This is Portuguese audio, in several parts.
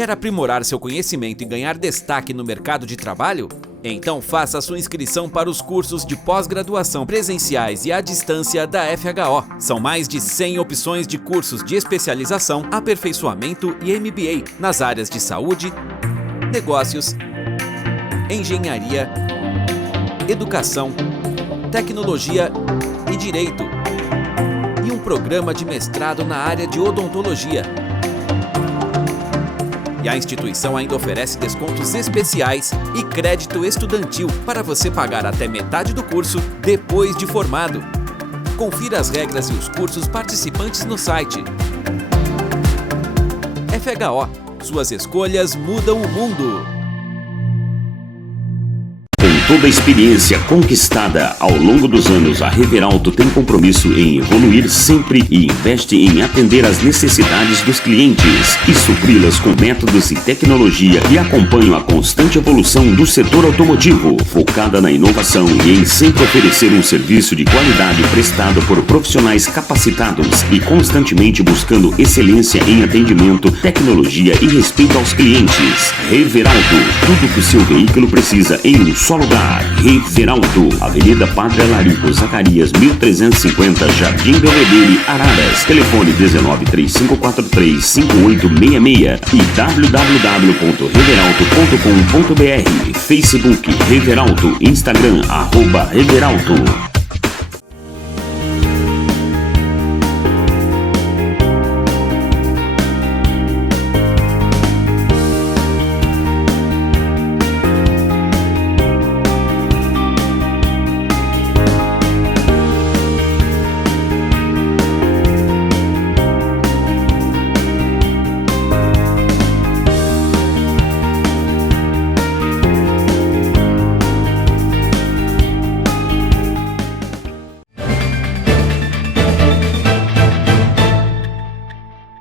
Quer aprimorar seu conhecimento e ganhar destaque no mercado de trabalho? Então faça a sua inscrição para os cursos de pós-graduação presenciais e à distância da FHO. São mais de 100 opções de cursos de especialização, aperfeiçoamento e MBA nas áreas de saúde, negócios, engenharia, educação, tecnologia e direito. E um programa de mestrado na área de odontologia. E a instituição ainda oferece descontos especiais e crédito estudantil para você pagar até metade do curso depois de formado. Confira as regras e os cursos participantes no site. FHO, suas escolhas mudam o mundo. Com toda a experiência conquistada ao longo dos anos, a Reveralto tem compromisso em evoluir sempre e investe em atender às necessidades dos clientes e supri-las com métodos e tecnologia que acompanham a constante evolução do setor automotivo, focada na inovação e em sempre oferecer um serviço de qualidade prestado por profissionais capacitados e constantemente buscando excelência em atendimento, tecnologia e respeito aos clientes. Reveralto, tudo que o seu veículo precisa em um só lugar. Reveralto, Avenida Padre Alarico Zacarias, 1350, Jardim Belvedere, Araras. Telefone 1935435866 e www.reveralto.com.br. Facebook Reveralto, Instagram @Reveralto.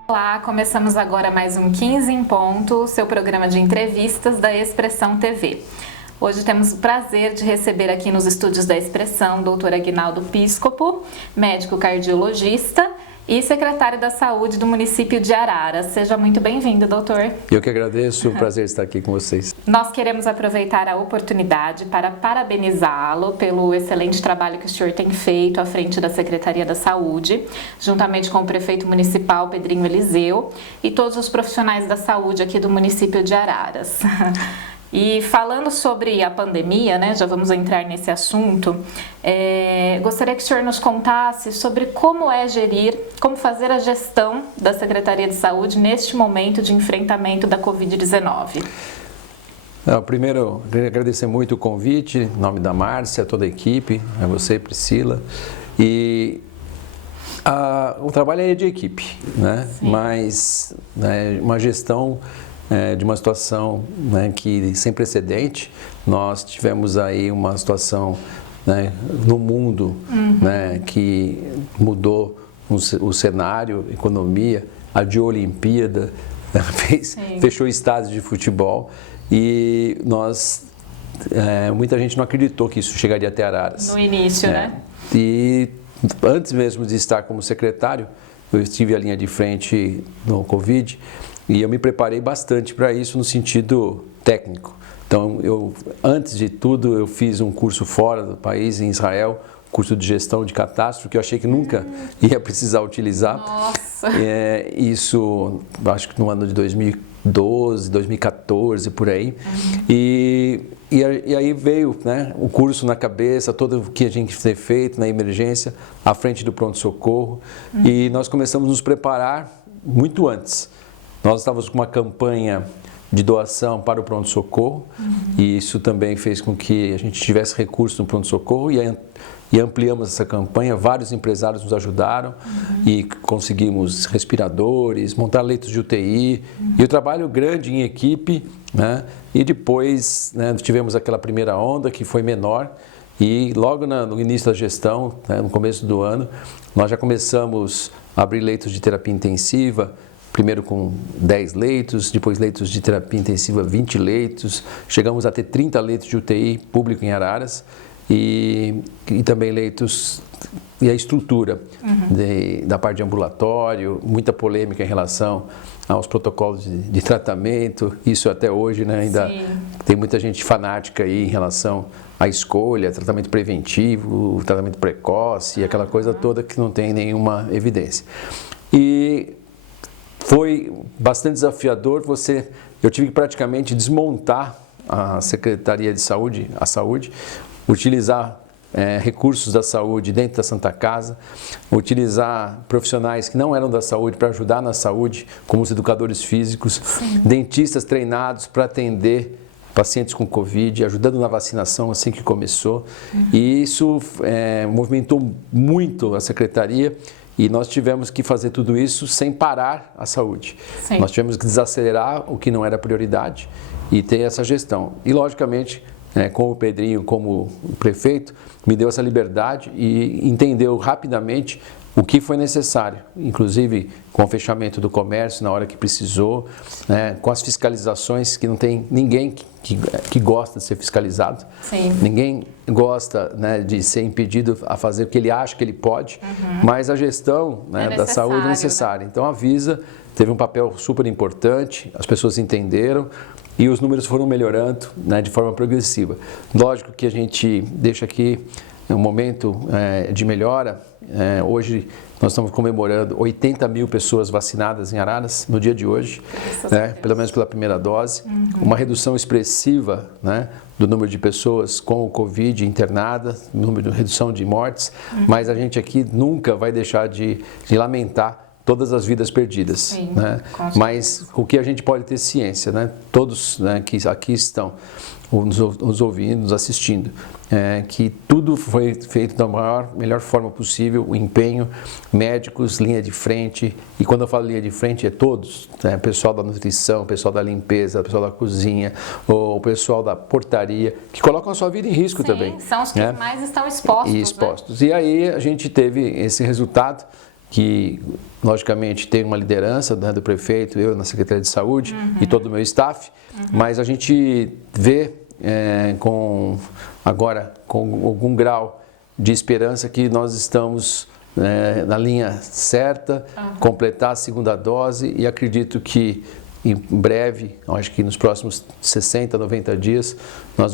Olá, começamos agora mais um 15 em Ponto, seu programa de entrevistas da Expressão TV. Hoje temos o prazer de receber aqui nos estúdios da Expressão o Dr. Aguinaldo Piscopo, médico cardiologista e secretário da Saúde do município de Araras. Seja muito bem-vindo, doutor. Eu que agradeço, é um prazer estar aqui com vocês. Nós queremos aproveitar a oportunidade para parabenizá-lo pelo excelente trabalho que o senhor tem feito à frente da Secretaria da Saúde, juntamente com o prefeito municipal, Pedrinho Eliseu, e todos os profissionais da saúde aqui do município de Araras. E falando sobre a pandemia, né, já vamos entrar nesse assunto, gostaria que o senhor nos contasse sobre como como fazer a gestão da Secretaria de Saúde neste momento de enfrentamento da Covid-19. Primeiro, eu queria agradecer muito o convite, em nome da Márcia, toda a equipe, a você, Priscila, e o trabalho é de equipe, né? Mas uma gestão de uma situação, né, que sem precedente. Nós tivemos aí uma situação, né, no mundo, né, que mudou o cenário, a economia, adiou a Olimpíada, fechou estádios de futebol e muita gente não acreditou que isso chegaria até Araras. No início, né? E antes mesmo de estar como secretário, eu estive à linha de frente no Covid. E eu me preparei bastante para isso no sentido técnico. Então, antes de tudo, eu fiz um curso fora do país, em Israel, curso de gestão de catástrofe, que eu achei que nunca ia precisar utilizar. Nossa! Isso, acho que no ano de 2012, 2014, por aí. E aí veio, né, o curso na cabeça, todo o que a gente tem feito na emergência, à frente do pronto-socorro. E nós começamos a nos preparar muito antes. Nós estávamos com uma campanha de doação para o pronto-socorro e isso também fez com que a gente tivesse recursos no pronto-socorro e ampliamos essa campanha. Vários empresários nos ajudaram e conseguimos respiradores, montar leitos de UTI e o trabalho grande em equipe, né? E depois, né, tivemos aquela primeira onda que foi menor e logo no início da gestão, né, no começo do ano, nós já começamos a abrir leitos de terapia intensiva, primeiro com 10 leitos, depois leitos de terapia intensiva 20 leitos, chegamos a ter 30 leitos de UTI público em Araras e também leitos e a estrutura da parte de ambulatório, muita polêmica em relação aos protocolos de tratamento, isso até hoje, né, ainda Sim. tem muita gente fanática aí em relação à escolha, tratamento preventivo, tratamento precoce, aquela coisa toda que não tem nenhuma evidência. E foi bastante desafiador eu tive que praticamente desmontar a Secretaria de Saúde, a saúde, utilizar recursos da saúde dentro da Santa Casa, utilizar profissionais que não eram da saúde para ajudar na saúde, como os educadores físicos, dentistas treinados para atender pacientes com Covid, ajudando na vacinação assim que começou. E isso movimentou muito a Secretaria e nós tivemos que fazer tudo isso sem parar a saúde. Sim. Nós tivemos que desacelerar o que não era prioridade e ter essa gestão. E, logicamente, como o Pedrinho, como o prefeito, me deu essa liberdade e entendeu rapidamente o que foi necessário, inclusive com o fechamento do comércio na hora que precisou, né, com as fiscalizações, que não tem ninguém que gosta de ser fiscalizado, Sim. ninguém gosta, né, de ser impedido a fazer o que ele acha que ele pode, mas a gestão, né, da saúde é necessária. Então a Visa teve um papel super importante, as pessoas entenderam, e os números foram melhorando, né, de forma progressiva. Lógico que a gente deixa aqui um momento de melhora. Hoje nós estamos comemorando 80 mil pessoas vacinadas em Araras no dia de hoje, né, pelo menos pela primeira dose. Uma redução expressiva, né, do número de pessoas com o Covid internadas, redução de mortes, mas a gente aqui nunca vai deixar de lamentar todas as vidas perdidas. Sim, né? Mas o que a gente pode ter ciência, né? Todos, né, que aqui estão nos ouvindo, nos assistindo, que tudo foi feito da melhor forma possível, o empenho, médicos, linha de frente, e quando eu falo linha de frente é todos, né? Pessoal da nutrição, pessoal da limpeza, pessoal da cozinha, o pessoal da portaria, que colocam a sua vida em risco. Sim, também. São os que mais estão expostos. Né? E aí a gente teve esse resultado, que logicamente tem uma liderança, né, do prefeito, eu na Secretaria de Saúde e todo o meu staff, mas a gente vê agora com algum grau de esperança que nós estamos na linha certa, completar a segunda dose, e acredito que em breve, acho que nos próximos 60, 90 dias, nós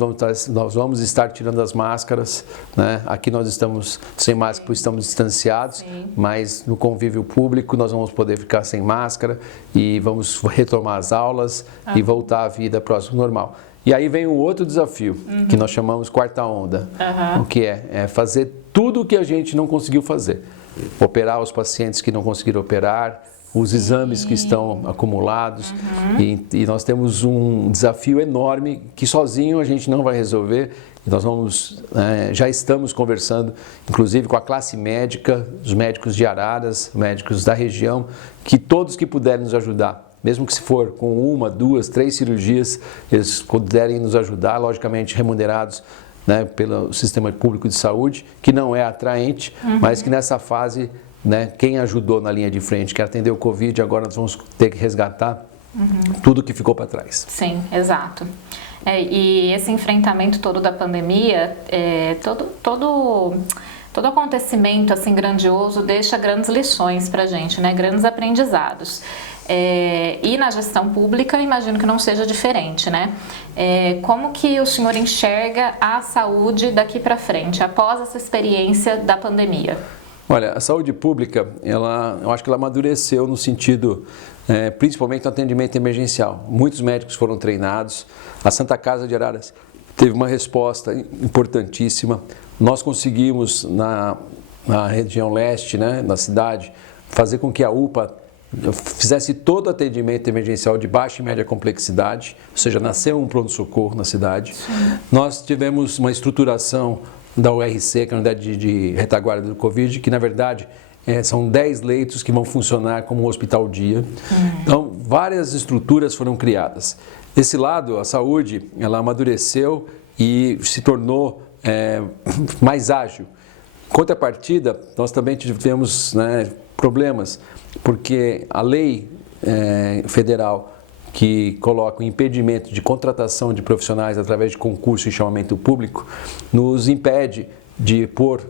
vamos estar tirando as máscaras, né? Aqui nós estamos sem máscara, porque estamos distanciados, Sim. mas no convívio público nós vamos poder ficar sem máscara e vamos retomar as aulas e voltar à vida próxima normal. E aí vem um outro desafio, que nós chamamos quarta onda, o que é fazer tudo o que a gente não conseguiu fazer. Operar os pacientes que não conseguiram operar, os exames que estão acumulados, e nós temos um desafio enorme que sozinho a gente não vai resolver. E nós já estamos conversando, inclusive com a classe médica, os médicos de Araras, médicos da região, que todos que puderem nos ajudar, mesmo que se for com 1, 2, 3 cirurgias, eles puderem nos ajudar, logicamente remunerados, né, pelo sistema público de saúde, que não é atraente, mas que nessa fase, né, quem ajudou na linha de frente, que atendeu o Covid, agora nós vamos ter que resgatar tudo que ficou para trás. Sim, exato. E esse enfrentamento todo da pandemia, todo acontecimento assim grandioso deixa grandes lições para a gente, né, grandes aprendizados. E na gestão pública, imagino que não seja diferente, né? Como que o senhor enxerga a saúde daqui para frente, após essa experiência da pandemia? Olha, a saúde pública, eu acho que ela amadureceu no sentido, principalmente no atendimento emergencial. Muitos médicos foram treinados, a Santa Casa de Araras teve uma resposta importantíssima. Nós conseguimos, na região leste, né, na cidade, fazer com que a UPA fizesse todo o atendimento emergencial de baixa e média complexidade, ou seja, nasceu um pronto-socorro na cidade. Sim. Nós tivemos uma estruturação da URC, que é a unidade de retaguarda do Covid, que na verdade são 10 leitos que vão funcionar como um hospital-dia. Então, várias estruturas foram criadas. Desse lado, a saúde, ela amadureceu e se tornou mais ágil. Contrapartida, nós também tivemos, né, problemas, porque a lei federal que colocam impedimento de contratação de profissionais através de concurso e chamamento público, nos impede de pôr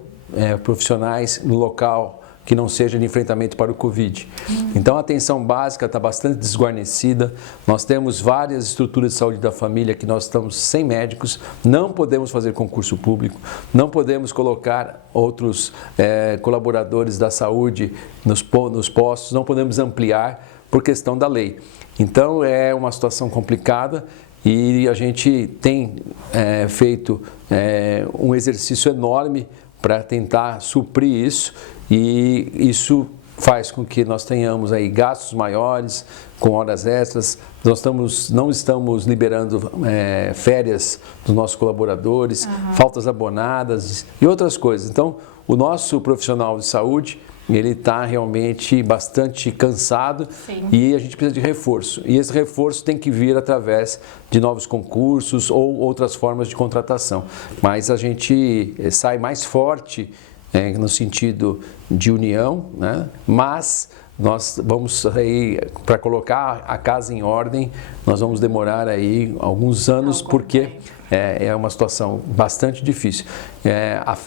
profissionais no local que não seja de enfrentamento para o Covid. Então a atenção básica está bastante desguarnecida, nós temos várias estruturas de saúde da família que nós estamos sem médicos, não podemos fazer concurso público, não podemos colocar outros colaboradores da saúde nos postos, não podemos ampliar por questão da lei. Então é uma situação complicada e a gente tem feito um exercício enorme para tentar suprir isso, e isso faz com que nós tenhamos aí gastos maiores, com horas extras, não estamos liberando férias dos nossos colaboradores, faltas abonadas e outras coisas. Então, o nosso profissional de saúde, ele está realmente bastante cansado. Sim. E a gente precisa de reforço. E esse reforço tem que vir através de novos concursos ou outras formas de contratação. Mas a gente sai mais forte no sentido de união, né? Mas nós vamos aí, para colocar a casa em ordem, nós vamos demorar aí alguns anos, porque é uma situação bastante difícil.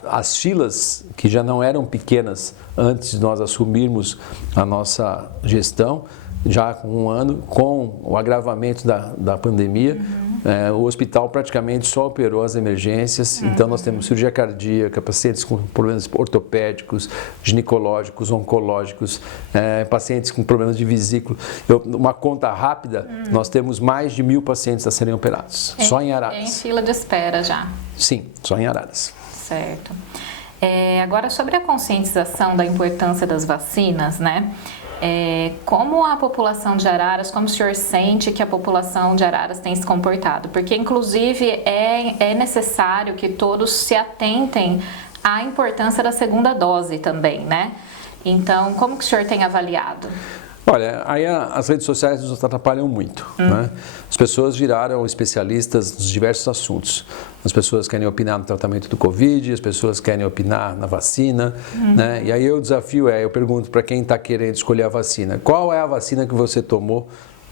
As filas, que já não eram pequenas antes de nós assumirmos a nossa gestão, já com um ano, com o agravamento da pandemia, o hospital praticamente só operou as emergências. Então nós temos cirurgia cardíaca, pacientes com problemas ortopédicos, ginecológicos, oncológicos, pacientes com problemas de vesícula. Uma conta rápida, nós temos mais de 1.000 pacientes a serem operados, só em Araras. Em fila de espera já. Sim, só em Araras. Certo. Agora, sobre a conscientização da importância das vacinas, né? Como a população de Araras, como o senhor sente que a população de Araras tem se comportado? Porque, inclusive, é necessário que todos se atentem à importância da segunda dose também, né? Então, como que o senhor tem avaliado? Olha, aí as redes sociais nos atrapalham muito, né? As pessoas viraram especialistas nos diversos assuntos. As pessoas querem opinar no tratamento do Covid, as pessoas querem opinar na vacina, né? E aí o desafio eu pergunto para quem está querendo escolher a vacina, qual é a vacina que você tomou?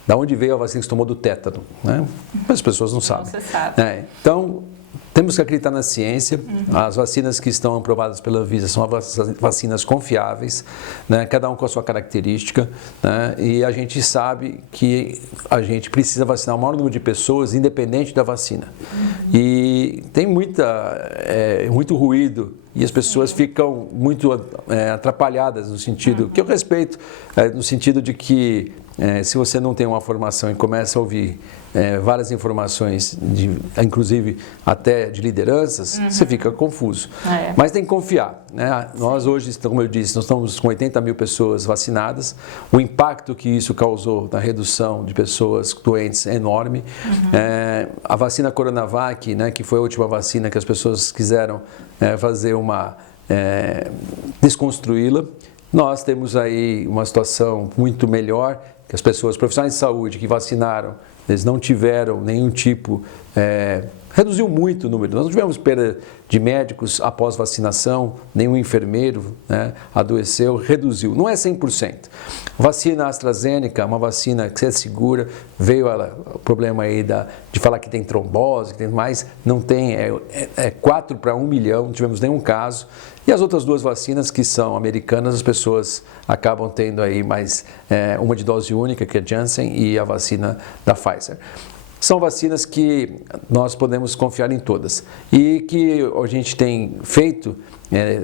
Da onde veio a vacina que você tomou do tétano, né? As pessoas não sabem. Não se sabe. Então, temos que acreditar na ciência. As vacinas que estão aprovadas pela Anvisa são vacinas confiáveis, né? Cada um com a sua característica, né? E a gente sabe que a gente precisa vacinar o maior número de pessoas, independente da vacina. E tem muito ruído e as pessoas ficam muito atrapalhadas no sentido, que eu respeito, no sentido de que se você não tem uma formação e começa a ouvir várias informações, inclusive até de lideranças, você fica confuso. Mas tem que confiar, né? Nós hoje, como eu disse, nós estamos com 80 mil pessoas vacinadas. O impacto que isso causou na redução de pessoas doentes é enorme. A vacina Coronavac, né, que foi a última vacina que as pessoas quiseram fazer desconstruí-la. Nós temos aí uma situação muito melhor, que as pessoas, profissionais de saúde que vacinaram, eles não tiveram nenhum tipo, reduziu muito o número. Nós não tivemos perda de médicos após vacinação, nenhum enfermeiro, né, adoeceu, reduziu. Não é 100%. Vacina AstraZeneca, uma vacina que é segura, veio o problema aí de falar que tem trombose, que tem mais, não tem, 4 para 1 milhão, não tivemos nenhum caso. E as outras duas vacinas que são americanas, as pessoas acabam tendo aí mais uma de dose única, que é Janssen, e a vacina da Pfizer. São vacinas que nós podemos confiar em todas. E que a gente tem feito,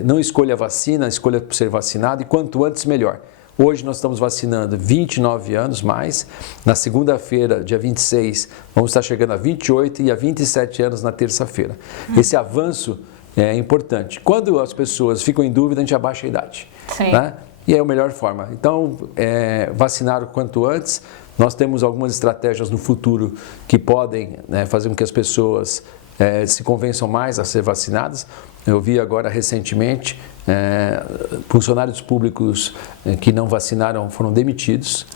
não escolha a vacina, escolha por ser vacinado, e quanto antes melhor. Hoje nós estamos vacinando 29 anos mais. Na segunda-feira, dia 26, vamos estar chegando a 28 e a 27 anos na terça-feira. Esse avanço é importante. Quando as pessoas ficam em dúvida, a gente abaixa a idade. Sim. Né? E é a melhor forma. Então, vacinar o quanto antes. Nós temos algumas estratégias no futuro que podem fazer com que as pessoas se convençam mais a ser vacinadas. Eu vi agora recentemente funcionários públicos que não vacinaram foram demitidos.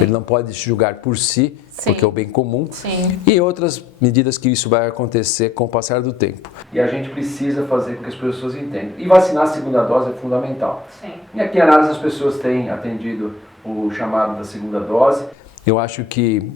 Ele não pode se julgar por si, porque é o bem comum. Sim. E outras medidas que isso vai acontecer com o passar do tempo. E a gente precisa fazer com que as pessoas entendam. E vacinar a segunda dose é fundamental. Sim. E aqui em Araras as pessoas têm atendido o chamado da segunda dose. Eu acho que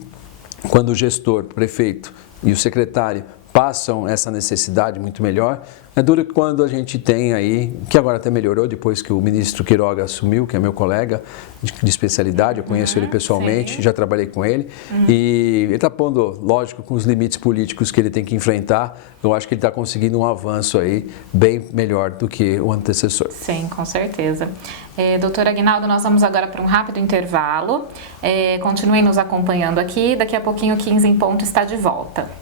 quando o gestor, o prefeito e o secretário passam essa necessidade muito melhor, é duro que quando a gente tem aí, que agora até melhorou depois que o ministro Queiroga assumiu, que é meu colega de especialidade, eu conheço ele pessoalmente, sim. já trabalhei com ele, e ele está pondo, lógico, com os limites políticos que ele tem que enfrentar, eu acho que ele está conseguindo um avanço aí bem melhor do que o antecessor. Sim, com certeza. Doutor Aguinaldo, nós vamos agora para um rápido intervalo. Continuem nos acompanhando aqui, daqui a pouquinho o 15 em ponto está de volta.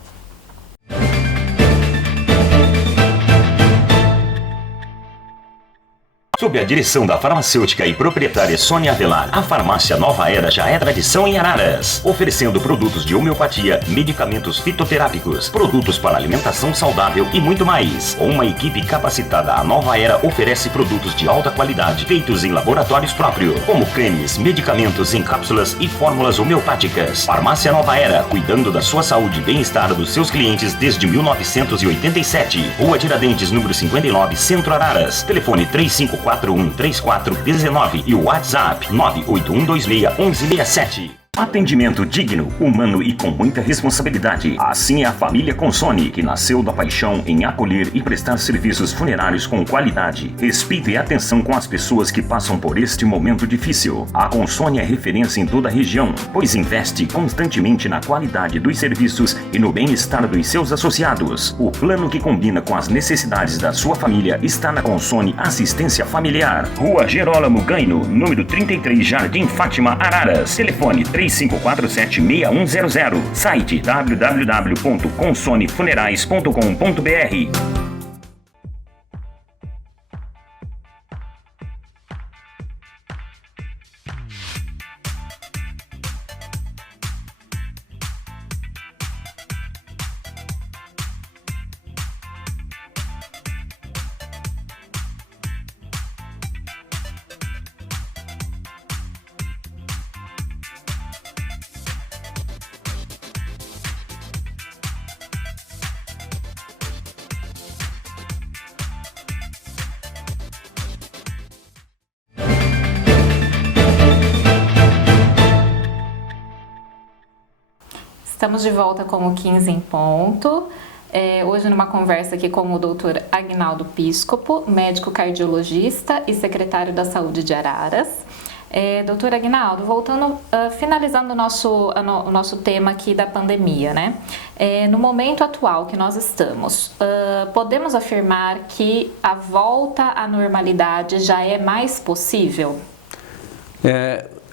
Sob a direção da farmacêutica e proprietária Sônia Avelar, a farmácia Nova Era já é tradição em Araras, oferecendo produtos de homeopatia, medicamentos fitoterápicos, produtos para alimentação saudável e muito mais. Com uma equipe capacitada, a Nova Era oferece produtos de alta qualidade, feitos em laboratórios próprios, como cremes, medicamentos em cápsulas e fórmulas homeopáticas. Farmácia Nova Era, cuidando da sua saúde e bem-estar dos seus clientes desde 1987. Rua Tiradentes, número 59, Centro Araras. Telefone 3541-3419 e o WhatsApp 98126-1167. Atendimento digno, humano e com muita responsabilidade. Assim é a família Consone, que nasceu da paixão em acolher e prestar serviços funerários com qualidade, respeito e atenção com as pessoas que passam por este momento difícil. A Consone é referência em toda a região, pois investe constantemente na qualidade dos serviços e no bem-estar dos seus associados. O plano que combina com as necessidades da sua família está na Consone Assistência Familiar. Rua Gerolamo Gaino, número 33, Jardim Fátima, Araras. Telefone 3547-6100. Site www.consonefunerais.com.br. Estamos de volta com o 15 em ponto. Hoje numa conversa aqui com o Dr. Aguinaldo Piscopo, médico cardiologista e secretário da Saúde de Araras. Doutor Aguinaldo, voltando, finalizando o nosso tema aqui da pandemia, né? No momento atual que nós estamos, podemos afirmar que a volta à normalidade já é mais possível?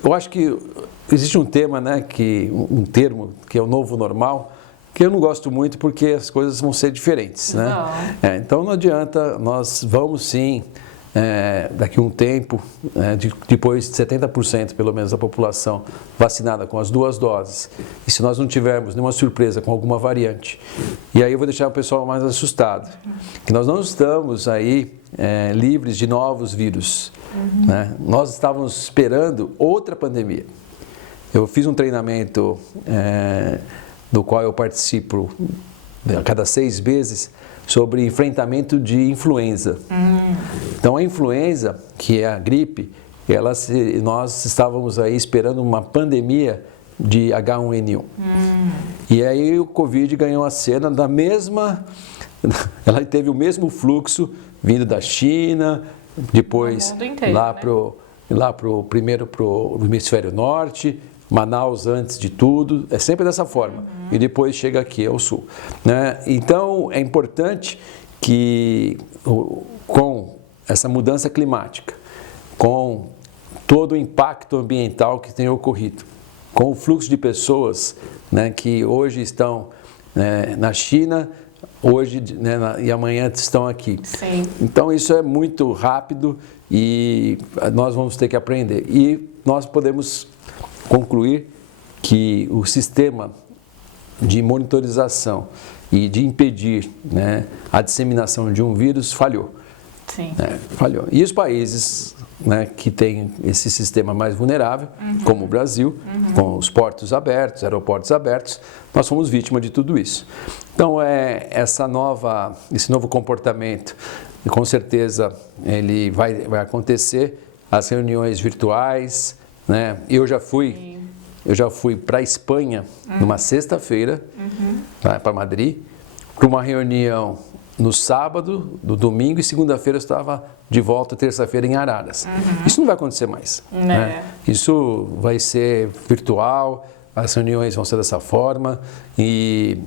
Eu acho que existe um tema, né, um termo que é o novo normal, que eu não gosto muito porque as coisas vão ser diferentes, né? Então não adianta, nós vamos sim, daqui a um tempo, depois de 70% pelo menos da população vacinada com as 2 doses, e se nós não tivermos nenhuma surpresa com alguma variante, e aí eu vou deixar o pessoal mais assustado, que nós não estamos aí livres de novos vírus, né? Nós estávamos esperando outra pandemia. Eu fiz um treinamento do qual eu participo a cada 6 meses sobre enfrentamento de influenza. Então a influenza, que é a gripe, nós estávamos aí esperando uma pandemia de H1N1. E aí o Covid ganhou a cena da mesma, ela teve o mesmo fluxo vindo da China, depois inteiro, primeiro para o hemisfério norte, Manaus antes de tudo, é sempre dessa forma, e depois chega aqui ao sul, né? Então é importante que com essa mudança climática, com todo o impacto ambiental que tem ocorrido, com o fluxo de pessoas, né, que hoje estão na China, hoje, né, e amanhã estão aqui. Sim. Então isso é muito rápido e nós vamos ter que aprender. E nós podemos concluir que o sistema de monitorização e de impedir, né, a disseminação de um vírus falhou. Sim. Falhou. E os países, né, que têm esse sistema mais vulnerável, como o Brasil, com os portos abertos, aeroportos abertos, nós fomos vítima de tudo isso. Então, esse novo comportamento, com certeza, ele vai acontecer, as reuniões virtuais, né? Eu já fui eu já fui para a Espanha numa sexta-feira, para Madrid, para uma reunião no sábado, no domingo, e segunda-feira eu estava de volta, terça-feira, em Araras. Isso não vai acontecer mais. Né? Isso vai ser virtual, as reuniões vão ser dessa forma, e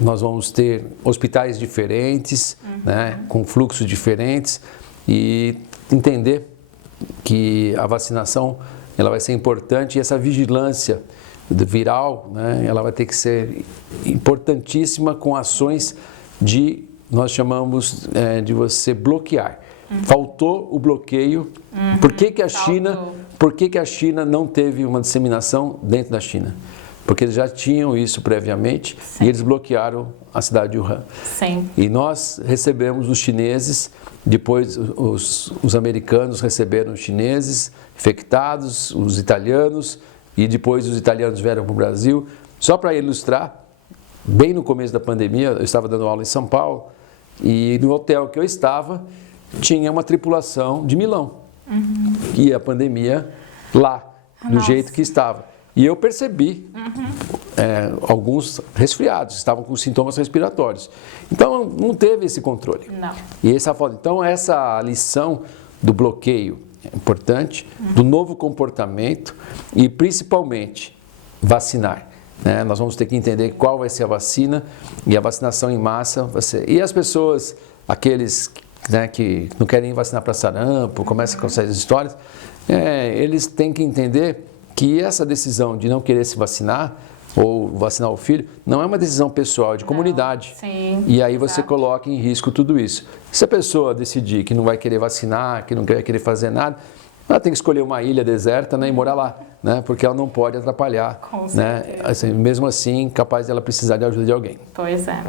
nós vamos ter hospitais diferentes, né, com fluxos diferentes, e entender que a vacinação ela vai ser importante, e essa vigilância viral, né, ela vai ter que ser importantíssima, com ações nós chamamos de você bloquear. Faltou o bloqueio. Por que a China não teve uma disseminação dentro da China? Porque eles já tinham isso previamente. Sim. E eles bloquearam a cidade de Wuhan. Sim. E nós recebemos os chineses, depois os americanos receberam os chineses infectados, os italianos, e depois os italianos vieram para o Brasil. Só para ilustrar, bem no começo da pandemia, eu estava dando aula em São Paulo, e no hotel que eu estava, tinha uma tripulação de Milão. E a pandemia lá, do jeito que estava. E eu percebi alguns resfriados, estavam com sintomas respiratórios. Então, não teve esse controle. Não. E então, essa lição do bloqueio é importante, do novo comportamento e, principalmente, vacinar. Né? Nós vamos ter que entender qual vai ser a vacina, e a vacinação em massa vai ser. E as pessoas, aqueles, né, que não querem vacinar para sarampo, começam com essas histórias, eles têm que entender que essa decisão de não querer se vacinar ou vacinar o filho não é uma decisão pessoal, é de comunidade. Sim, e aí você coloca em risco tudo isso. Se a pessoa decidir que não vai querer vacinar, que não vai querer fazer nada, ela tem que escolher uma ilha deserta, né, e morar lá, né, porque ela não pode atrapalhar. Com né, certeza. assim, mesmo assim, capaz dela precisar de ajuda de alguém. Pois é.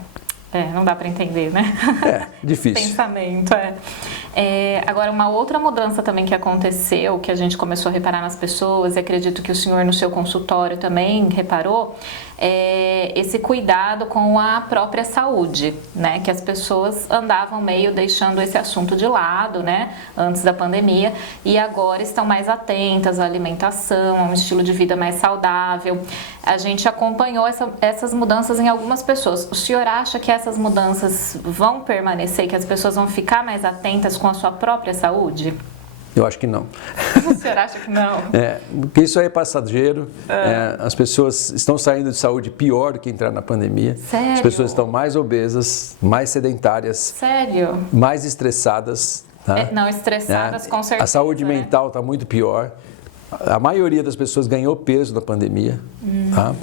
Não dá para entender, né? Difícil. Pensamento, Agora, uma outra mudança também que aconteceu, que a gente começou a reparar nas pessoas, e acredito que o senhor no seu consultório também reparou, é esse cuidado com a própria saúde, né? Que as pessoas andavam meio deixando esse assunto de lado, né? Antes da pandemia, e agora estão mais atentas à alimentação, a um estilo de vida mais saudável. A gente acompanhou essas mudanças em algumas pessoas. O senhor acha que essas mudanças vão permanecer, que as pessoas vão ficar mais atentas com a sua própria saúde? Eu acho que não. O senhor acha que não? Porque isso aí é passageiro. As pessoas estão saindo de saúde pior do que entraram na pandemia. Sério? As pessoas estão mais obesas, mais sedentárias. Sério? Mais estressadas. Tá? Não, estressadas com certeza. A saúde mental está muito pior. A maioria das pessoas ganhou peso na pandemia. Tá?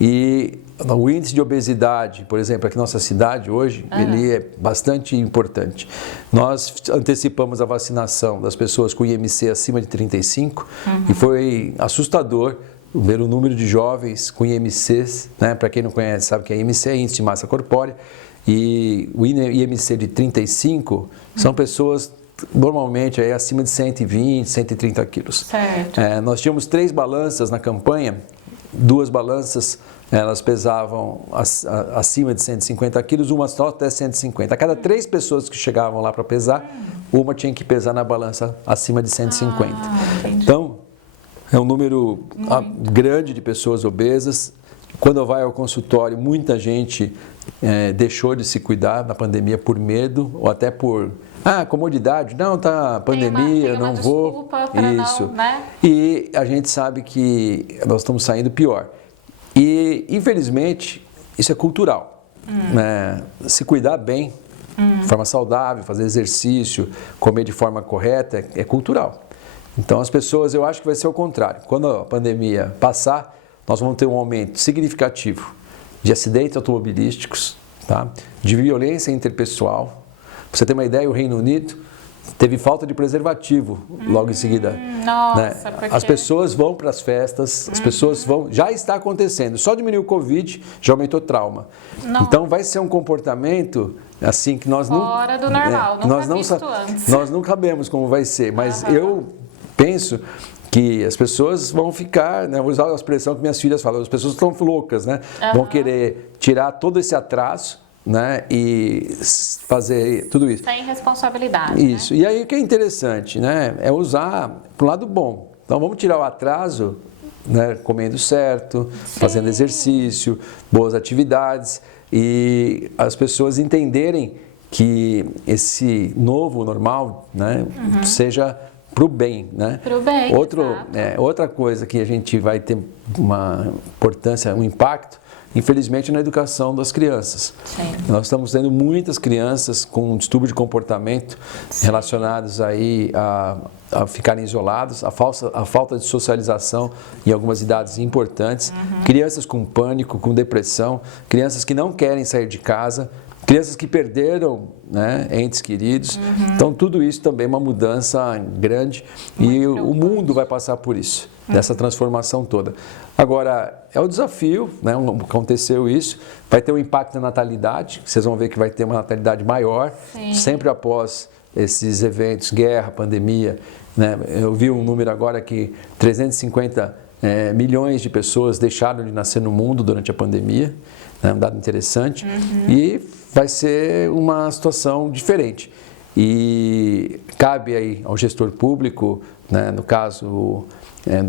E o índice de obesidade, por exemplo, aqui na nossa cidade hoje, ele é bastante importante. Nós antecipamos a vacinação das pessoas com IMC acima de 35 e foi assustador ver o número de jovens com IMCs, né? Para quem não conhece, sabe que a IMC é índice de massa corpórea, e o IMC de 35 são pessoas normalmente acima de 120, 130 quilos. Certo. Nós tínhamos 3 balanças na campanha, 2 balanças elas pesavam acima de 150 quilos, uma só até 150. A cada 3 pessoas que chegavam lá para pesar, uma tinha que pesar na balança acima de 150. Então, é um número grande de pessoas obesas. Quando vai ao consultório, muita gente deixou de se cuidar na pandemia por medo ou até por comodidade. Não, tá pandemia, não vou. Isso. Não, né? E a gente sabe que nós estamos saindo pior. E, infelizmente, isso é cultural. Né? Se cuidar bem, de forma saudável, fazer exercício, comer de forma correta, é cultural. Então, as pessoas, eu acho que vai ser o contrário. Quando a pandemia passar, nós vamos ter um aumento significativo de acidentes automobilísticos, tá? De violência interpessoal. Para você ter uma ideia, o Reino Unido teve falta de preservativo logo em seguida. Nossa, né? porque... As pessoas vão para as festas, as pessoas vão... Já está acontecendo. Só diminuiu o Covid, já aumentou o trauma. Nossa. Então, vai ser um comportamento assim que nós não... Fora do normal, nunca visto antes. Nós não sabemos como vai ser, mas eu penso que as pessoas vão ficar, né, vou usar a expressão que minhas filhas falam, as pessoas estão loucas, né? Vão querer tirar todo esse atraso, né, e fazer tudo isso. Sem responsabilidade. Isso. Né? E aí o que é interessante, né, é usar para o lado bom. Então vamos tirar o atraso né, comendo certo, fazendo exercício, boas atividades, e as pessoas entenderem que esse novo normal, né, seja para o bem, né? Pro bem, outra coisa que a gente vai ter uma importância, um impacto, infelizmente, na educação das crianças. Sim. Nós estamos tendo muitas crianças com distúrbio de comportamento relacionados aí a ficarem isolados, a falta de socialização em algumas idades importantes, crianças com pânico, com depressão, crianças que não querem sair de casa, crianças que perderam, né, entes queridos. Então, tudo isso também é uma mudança grande e o mundo vai passar por isso, dessa transformação toda. Agora, é o desafio, né, aconteceu isso, vai ter um impacto na natalidade, vocês vão ver que vai ter uma natalidade maior, sempre após esses eventos, guerra, pandemia, né? Eu vi um número agora que 350 milhões de pessoas deixaram de nascer no mundo durante a pandemia, né, um dado interessante, e vai ser uma situação diferente. E cabe aí ao gestor público, né, no caso,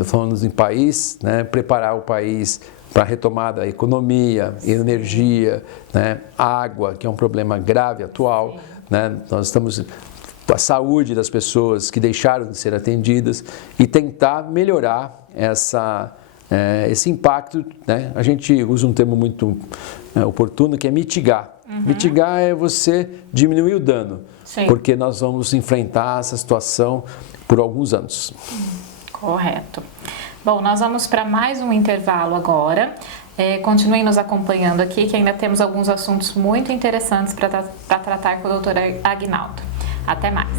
falando em país, né, preparar o país para a retomada da economia, energia, né, água, que é um problema grave atual, né, nós estamos a saúde das pessoas que deixaram de ser atendidas e tentar melhorar esse impacto, né? A gente usa um termo muito oportuno que é mitigar. Mitigar é você diminuir o dano, porque nós vamos enfrentar essa situação por alguns anos. Correto. Bom, nós vamos para mais um intervalo agora. Continuem nos acompanhando aqui, que ainda temos alguns assuntos muito interessantes para tratar com o Dr. Aguinaldo. Até mais!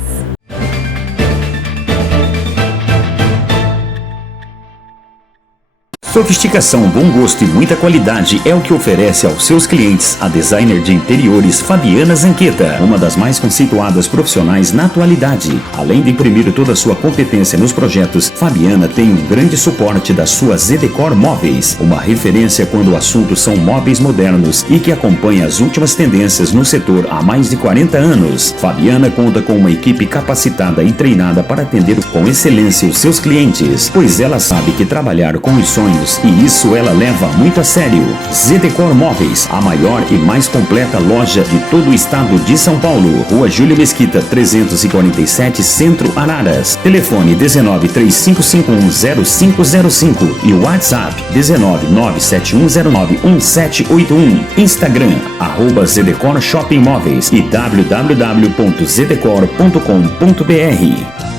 Sofisticação, bom gosto e muita qualidade é o que oferece aos seus clientes a designer de interiores Fabiana Zanqueta, uma das mais conceituadas profissionais na atualidade. Além de imprimir toda a sua competência nos projetos, Fabiana tem um grande suporte da sua Zedecor Móveis, uma referência quando o assunto são móveis modernos e que acompanha as últimas tendências no setor há mais de 40 anos. Fabiana conta com uma equipe capacitada e treinada para atender com excelência os seus clientes, pois ela sabe que trabalhar com os sonhos, e isso ela leva muito a sério. Zedecor Móveis, a maior e mais completa loja de todo o estado de São Paulo. Rua Júlio Mesquita, 347, Centro, Araras. Telefone 1935510505 e o WhatsApp 19971091781. Instagram, @Zedecor Shopping Móveis e www.zedecor.com.br.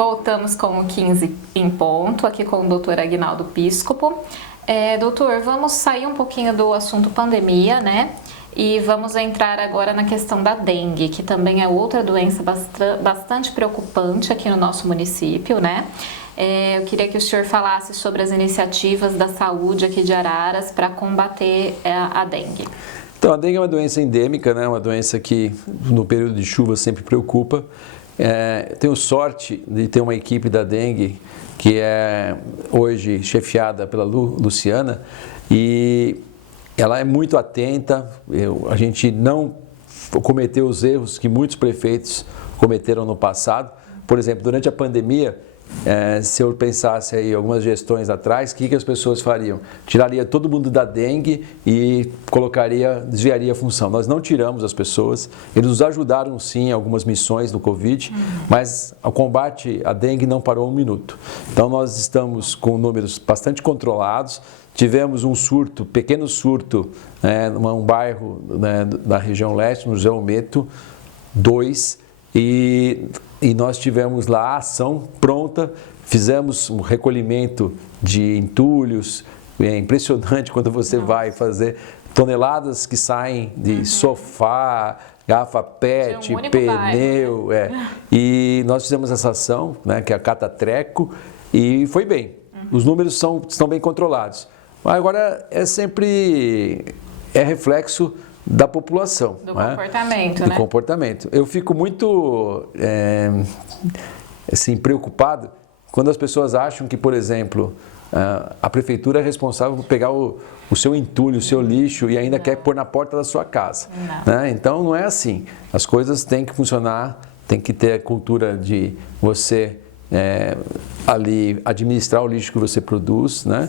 Voltamos com o 15 em ponto, aqui com o Dr. Aguinaldo Piscopo. Doutor, vamos sair um pouquinho do assunto pandemia, né? E vamos entrar agora na questão da dengue, que também é outra doença bastante preocupante aqui no nosso município, né? Eu queria que o senhor falasse sobre as iniciativas da saúde aqui de Araras para combater a dengue. Então, a dengue é uma doença endêmica, né? Uma doença que no período de chuva sempre preocupa. Tenho sorte de ter uma equipe da dengue que é hoje chefiada pela Luciana e ela é muito atenta. A gente não cometeu os erros que muitos prefeitos cometeram no passado. Por exemplo, durante a pandemia, se eu pensasse aí algumas gestões atrás, o que as pessoas fariam? Tiraria todo mundo da dengue e desviaria a função. Nós não tiramos as pessoas, eles nos ajudaram sim em algumas missões do Covid, mas o combate à dengue não parou um minuto. Então nós estamos com números bastante controlados. Tivemos um surto, pequeno surto, num bairro, né, da região leste, no José Ometo 2, e nós tivemos lá a ação pronta, fizemos um recolhimento de entulhos. É impressionante quando você vai fazer toneladas que saem de sofá, garrafa PET, pneu. E nós fizemos essa ação, né, que é a Catatreco, e foi bem. Os números estão bem controlados. Mas agora é reflexo da população. Do comportamento, né? Do comportamento. Eu fico muito assim, preocupado quando as pessoas acham que, por exemplo, a prefeitura é responsável por pegar o seu entulho, o seu lixo e ainda quer pôr na porta da sua casa. Né? Então não é assim. As coisas têm que funcionar, tem que ter a cultura de você ali administrar o lixo que você produz, né?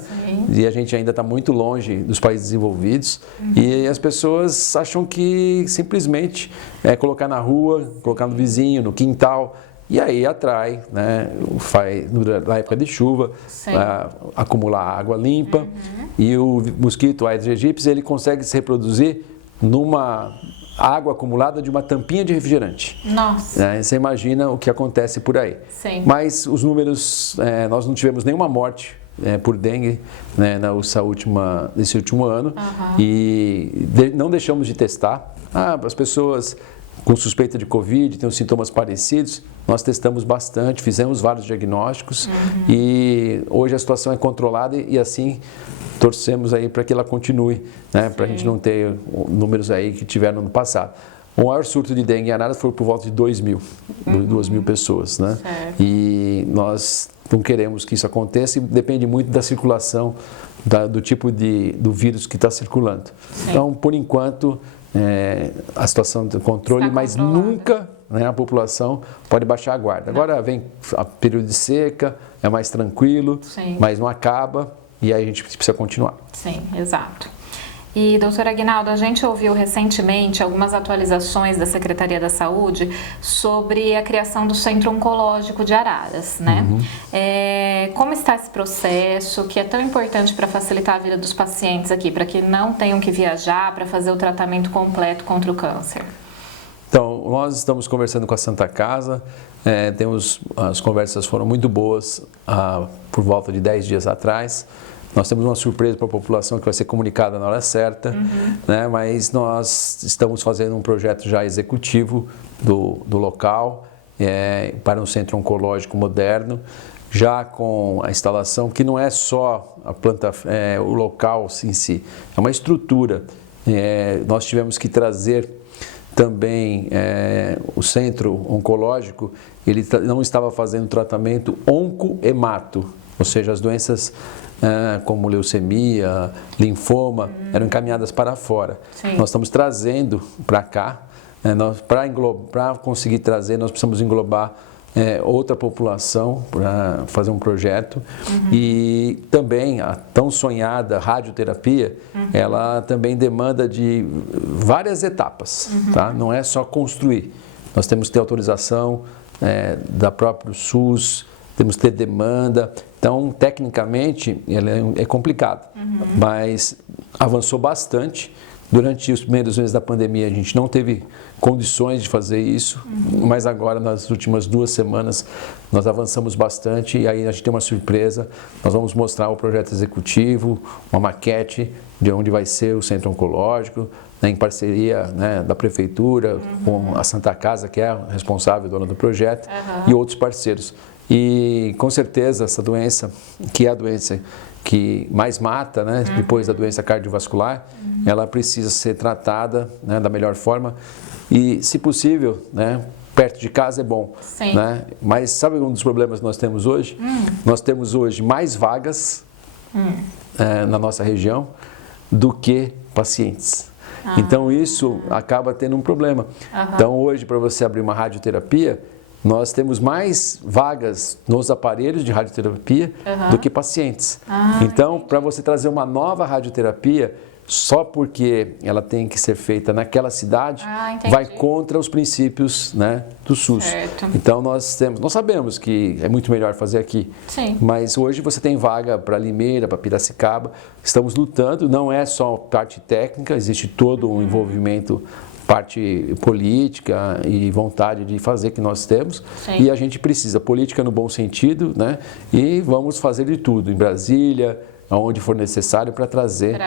E a gente ainda está muito longe dos países desenvolvidos e as pessoas acham que simplesmente colocar na rua, colocar no vizinho, no quintal, e aí atrai, né? Na época de chuva, acumular água limpa e o mosquito Aedes aegypti ele consegue se reproduzir numa água acumulada de uma tampinha de refrigerante. Nossa! Você imagina o que acontece por aí. Sim. Mas os números, nós não tivemos nenhuma morte por dengue, né, nesse último ano e não deixamos de testar. As pessoas com suspeita de Covid, têm os sintomas parecidos, nós testamos bastante, fizemos vários diagnósticos e hoje a situação é controlada e assim torcemos aí para que ela continue, né, para a gente não ter números aí que tiveram no passado. O maior surto de dengue em Araras foi por volta de 2.000 pessoas, né? E nós não queremos que isso aconteça e depende muito da circulação, do tipo do vírus que está circulando. Então, por enquanto, a situação de controle, mas nunca, né, a população pode baixar a guarda. Agora vem o período de seca, é mais tranquilo, mas não acaba. E aí a gente precisa continuar. Sim, exato. E, doutor Aguinaldo, a gente ouviu recentemente algumas atualizações da Secretaria da Saúde sobre a criação do Centro Oncológico de Araras, né? Como está esse processo, que é tão importante para facilitar a vida dos pacientes aqui, para que não tenham que viajar para fazer o tratamento completo contra o câncer? Então, nós estamos conversando com a Santa Casa, as conversas foram muito boas por volta de 10 dias atrás. Nós temos uma surpresa para a população que vai ser comunicada na hora certa, né? Mas nós estamos fazendo um projeto já executivo do local para um centro oncológico moderno, já com a instalação, que não é só a planta, o local em si, é uma estrutura. Nós tivemos que trazer também o centro oncológico, ele não estava fazendo tratamento oncohemato, ou seja, as doenças como leucemia, linfoma, eram encaminhadas para fora. Nós estamos trazendo para cá, para conseguir trazer, nós precisamos englobar outra população para fazer um projeto e também a tão sonhada radioterapia, ela também demanda de várias etapas, tá? Não é só construir, nós temos que ter autorização da própria SUS, temos que ter demanda, então tecnicamente é complicado, mas avançou bastante. Durante os primeiros meses da pandemia a gente não teve condições de fazer isso, mas agora nas últimas 2 semanas nós avançamos bastante e aí a gente tem uma surpresa, nós vamos mostrar o projeto executivo, uma maquete de onde vai ser o centro oncológico, né, em parceria, né, da prefeitura, com a Santa Casa, que é a responsável, dona do projeto, e outros parceiros. E com certeza essa doença, que é a doença que mais mata, né, depois da doença cardiovascular, ela precisa ser tratada, né, da melhor forma e, se possível, né, perto de casa é bom. Né? Mas sabe um dos problemas que nós temos hoje? Nós temos hoje mais vagas na nossa região do que pacientes. Então isso acaba tendo um problema. Então hoje, para você abrir uma radioterapia, nós temos mais vagas nos aparelhos de radioterapia do que pacientes. Então, para você trazer uma nova radioterapia, só porque ela tem que ser feita naquela cidade, vai contra os princípios, né, do SUS. Então, nós sabemos que é muito melhor fazer aqui. Mas hoje você tem vaga para Limeira, para Piracicaba. Estamos lutando, não é só parte técnica, existe todo um envolvimento parte política e vontade de fazer que nós temos. Sim. E a gente precisa, política no bom sentido, né? E vamos fazer de tudo, em Brasília, onde for necessário para trazer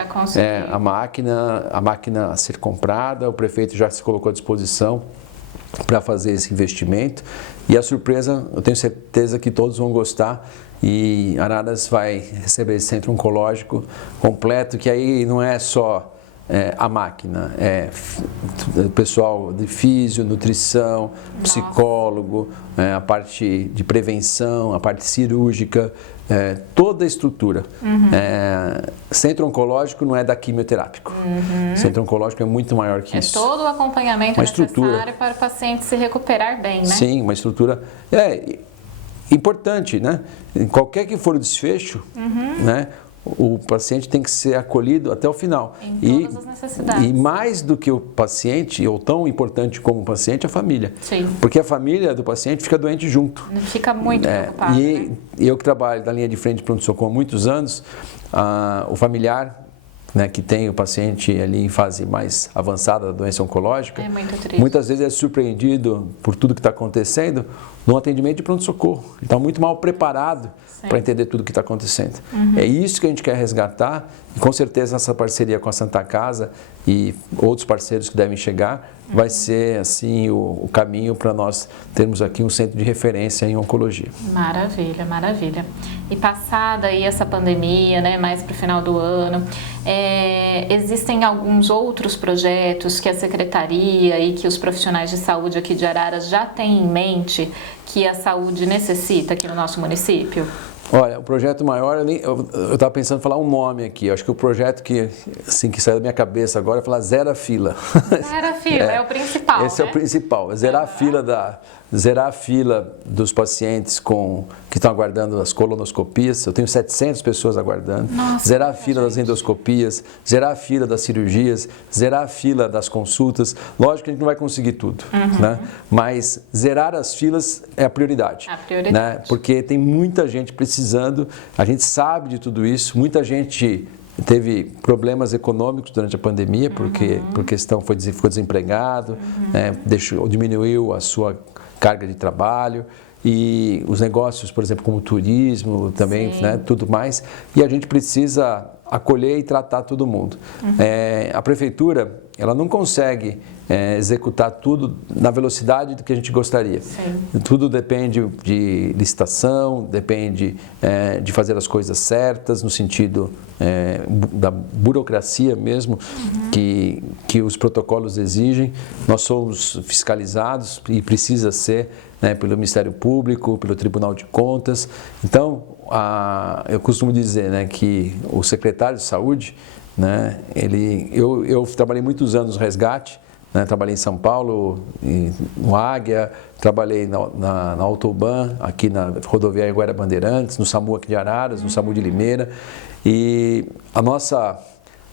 a máquina a ser comprada. O prefeito já se colocou à disposição para fazer esse investimento. E a surpresa, eu tenho certeza que todos vão gostar. E Araras vai receber esse centro oncológico completo, que aí não é só a máquina, é o pessoal de físio, nutrição, psicólogo, a parte de prevenção, a parte cirúrgica, toda a estrutura. Centro oncológico não é da quimioterápico. Centro oncológico é muito maior que isso. É todo o acompanhamento necessário para o paciente se recuperar bem, né? Sim, uma estrutura importante, né? Qualquer que for o desfecho, né? O paciente tem que ser acolhido até o final. Em todas as necessidades. E mais do que o paciente, ou tão importante como o paciente, a família. Sim. Porque a família do paciente fica doente junto. Fica muito preocupado. E eu que trabalho na linha de frente de pronto-socorro há muitos anos, o familiar, né, que tem o paciente ali em fase mais avançada da doença oncológica, é muito triste. Muitas vezes é surpreendido por tudo que está acontecendo no atendimento de pronto-socorro. Ele está muito mal preparado para entender tudo o que está acontecendo. É isso que a gente quer resgatar e com certeza essa parceria com a Santa Casa e outros parceiros que devem chegar vai ser assim o caminho para nós termos aqui um centro de referência em oncologia. Maravilha, maravilha. E passada aí essa pandemia, né, mais para o final do ano, existem alguns outros projetos que a Secretaria e que os profissionais de saúde aqui de Araras já têm em mente que a saúde necessita aqui no nosso município? Olha, o projeto maior, eu estava pensando em falar um nome aqui. Eu acho que o projeto que saiu da minha cabeça agora é falar Zero a Fila. Zero a Fila, é o principal, Esse é o principal, zerar a fila dos pacientes que estão aguardando as colonoscopias. Eu tenho 700 pessoas aguardando. Nossa, zerar a fila das endoscopias, zerar a fila das cirurgias, zerar a fila das consultas. Lógico que a gente não vai conseguir tudo, né? Mas zerar as filas é a prioridade. A prioridade. Né? Porque tem muita gente precisando, a gente sabe de tudo isso, muita gente teve problemas econômicos durante a pandemia, porque por questão ficou desempregado, diminuiu a sua carga de trabalho e os negócios, por exemplo, como o turismo também, né, tudo mais, e a gente precisa acolher e tratar todo mundo. A prefeitura, ela não consegue executar tudo na velocidade do que a gente gostaria. Sim. Tudo depende de licitação, depende de fazer as coisas certas, no sentido da burocracia mesmo, que os protocolos exigem. Nós somos fiscalizados e precisa ser, né, pelo Ministério Público, pelo Tribunal de Contas. Então, eu costumo dizer, né, que o secretário de Saúde, né, eu trabalhei muitos anos no resgate, né, trabalhei em São Paulo, no Águia, trabalhei na Autoban, aqui na rodoviária Guaíra Bandeirantes, no SAMU aqui de Araras, no SAMU de Limeira. E a nossa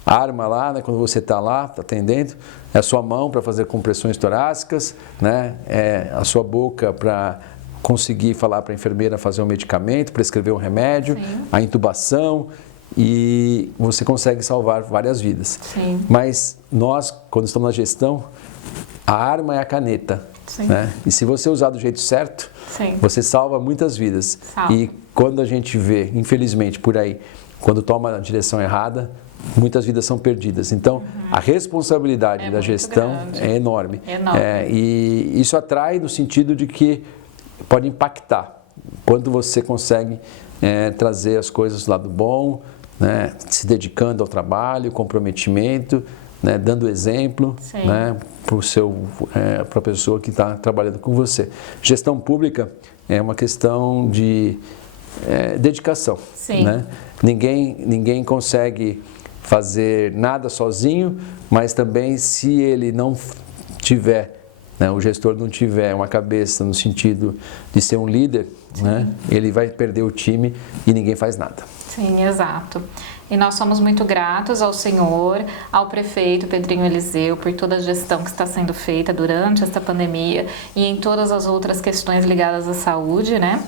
arma lá, né, quando você está lá, está atendendo, é a sua mão para fazer compressões torácicas, né, é a sua boca para conseguir falar para a enfermeira fazer um medicamento, prescrever um remédio, a intubação, e você consegue salvar várias vidas. Sim. Mas nós, quando estamos na gestão, a arma é a caneta. Né? E se você usar do jeito certo, você salva muitas vidas. E quando a gente vê, infelizmente, por aí, quando toma a direção errada, muitas vidas são perdidas. Então, a responsabilidade da gestão é enorme. E isso atrai no sentido de que pode impactar. Quando você consegue trazer as coisas do lado bom, né, se dedicando ao trabalho, comprometimento, né, dando exemplo, né, para a pessoa que está trabalhando com você. Gestão pública é uma questão de dedicação. Né? Ninguém consegue fazer nada sozinho, mas também se ele não tiver, né, o gestor não tiver uma cabeça no sentido de ser um líder, né? Ele vai perder o time e ninguém faz nada. Sim, exato. E nós somos muito gratos ao senhor, ao prefeito Pedrinho Eliseu, por toda a gestão que está sendo feita durante esta pandemia e em todas as outras questões ligadas à saúde, né?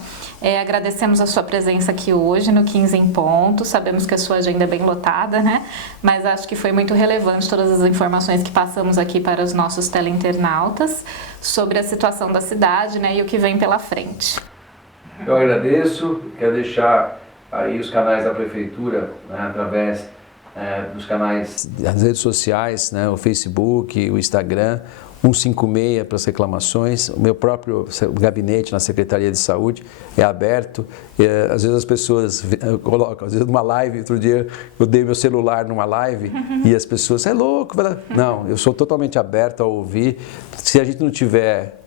Agradecemos a sua presença aqui hoje no 15 em Ponto. Sabemos que a sua agenda é bem lotada, né? Mas acho que foi muito relevante todas as informações que passamos aqui para os nossos teleinternautas sobre a situação da cidade, né? E o que vem pela frente. Eu agradeço, quero deixar aí os canais da prefeitura, né, através dos canais das redes sociais, né, o Facebook, o Instagram, 156 para as reclamações. O meu próprio gabinete na Secretaria de Saúde é aberto. Às vezes as pessoas colocam, às vezes numa live, outro dia eu dei meu celular numa live e as pessoas, você é louco? Não, eu sou totalmente aberto a ouvir. Se a gente não tiver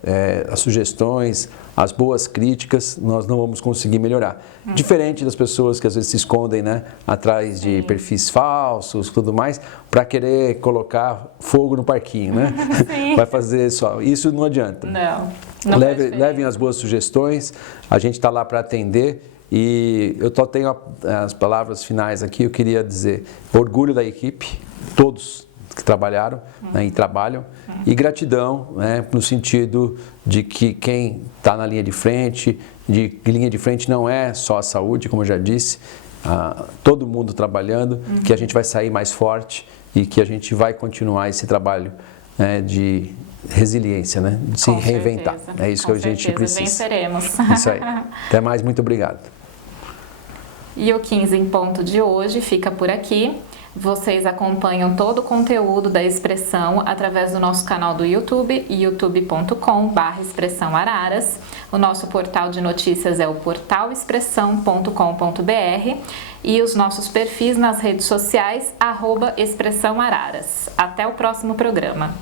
as sugestões, as boas críticas, nós não vamos conseguir melhorar. Diferente das pessoas que às vezes se escondem, né, atrás de perfis falsos e tudo mais, para querer colocar fogo no parquinho, né? Vai fazer só. Isso não adianta. Não levem as boas sugestões, a gente está lá para atender. E eu só tenho as palavras finais aqui. Eu queria dizer orgulho da equipe, todos que trabalharam, né, e trabalham, e gratidão, né, no sentido de que quem está na linha de frente não é só a saúde, como eu já disse, todo mundo trabalhando, que a gente vai sair mais forte e que a gente vai continuar esse trabalho, né, de resiliência, né, de se reinventar. É isso que a gente precisa. Venceremos. Isso aí. Até mais, muito obrigado. E o 15 em Ponto de hoje fica por aqui. Vocês acompanham todo o conteúdo da Expressão através do nosso canal do YouTube, youtube.com/expressãoararas. O nosso portal de notícias é o portalexpressão.com.br e os nossos perfis nas redes sociais, @expressãoararas. Até o próximo programa.